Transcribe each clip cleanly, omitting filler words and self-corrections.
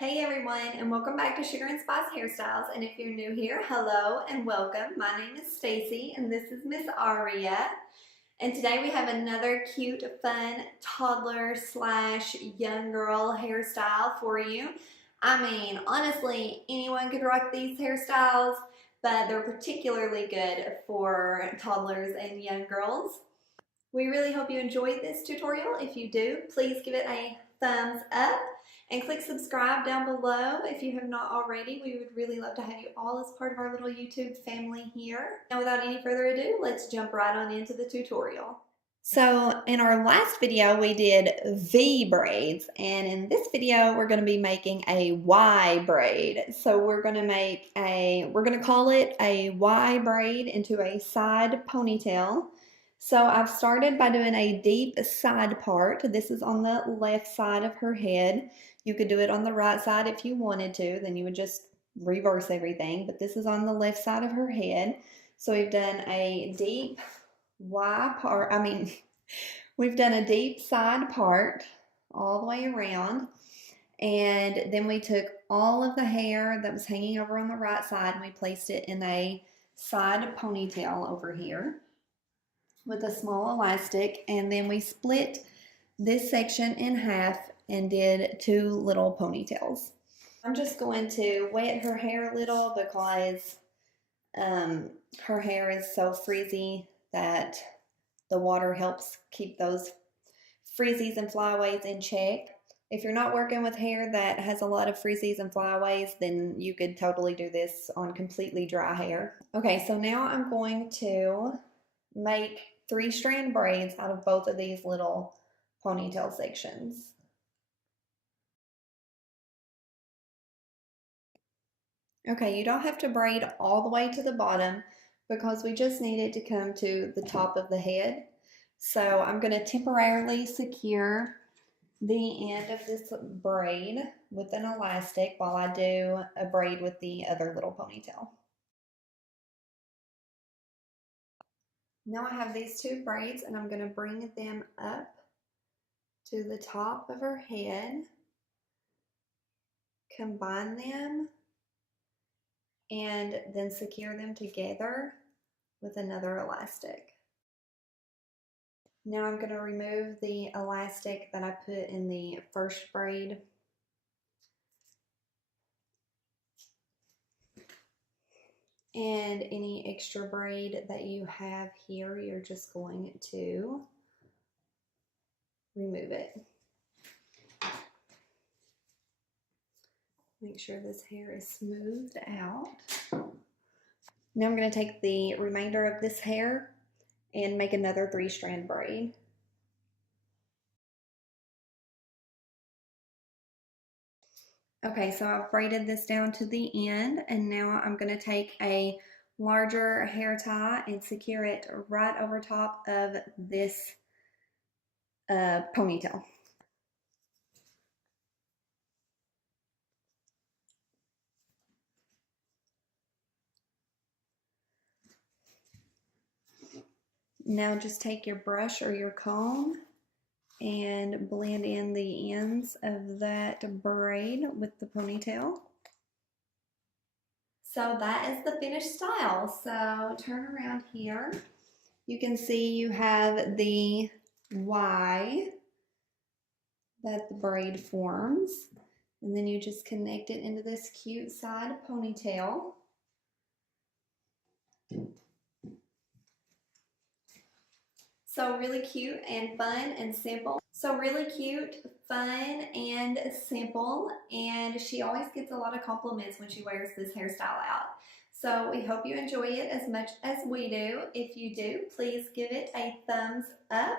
Hey everyone, and welcome back to Sugar and Spice Hairstyles. And if you're new here, hello and welcome. My name is Stacy and this is Miss Aria. And today we have another cute, fun toddler slash young girl hairstyle for you. I mean, honestly, anyone could rock these hairstyles, but they're particularly good for toddlers and young girls. We really hope you enjoyed this tutorial. If you do, please give it a thumbs up and click subscribe down below if you have not already. We would really love to have you all as part of our little YouTube family here. Now without any further ado, let's jump right on into the tutorial. So in our last video, we did V braids, and in this video, we're going to be making a Y braid. So we're going to call it a Y braid into a side ponytail. So I've started by doing a deep side part. This is on the left side of her head. You could do it on the right side if you wanted to, then you would just reverse everything, but this is on the left side of her head. So we've done a deep Y part, we've done a deep side part all the way around, and then we took all of the hair that was hanging over on the right side and we placed it in a side ponytail over here with a small elastic, and then we split this section in half and did two little ponytails. I'm just going to wet her hair a little because her hair is so frizzy that the water helps keep those frizzies and flyaways in check. If you're not working with hair that has a lot of frizzies and flyaways, then you could totally do this on completely dry hair. Okay, so now I'm going to make 3-strand braids out of both of these little ponytail sections. Okay, you don't have to braid all the way to the bottom because we just need it to come to the top of the head. So I'm going to temporarily secure the end of this braid with an elastic while I do a braid with the other little ponytail. Now I have these two braids and I'm going to bring them up to the top of her head, combine them, and then secure them together with another elastic. Now I'm going to remove the elastic that I put in the first braid. And any extra braid that you have here, you're just going to remove it. Make sure this hair is smoothed out. Now I'm going to take the remainder of this hair and make another 3-strand braid. Okay, so I've braided this down to the end, and now I'm going to take a larger hair tie and secure it right over top of this ponytail. Now just take your brush or your comb and blend in the ends of that braid with the ponytail. So that is the finished style. So turn around here. You can see you have the Y that the braid forms, and then you just connect it into this cute side ponytail. So really cute and fun and simple. So really cute, fun, and simple. And she always gets a lot of compliments when she wears this hairstyle out. So we hope you enjoy it as much as we do. If you do, please give it a thumbs up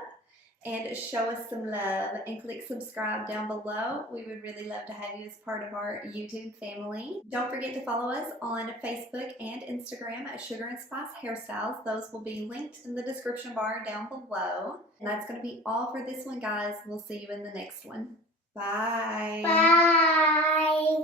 and show us some love and click subscribe down below. We would really love to have you as part of our YouTube family. Don't forget to follow us on Facebook and Instagram at Sugar and Spice Hairstyles. Those will be linked in the description bar down below. And that's going to be all for this one, guys. We'll see you in the next one. Bye. Bye.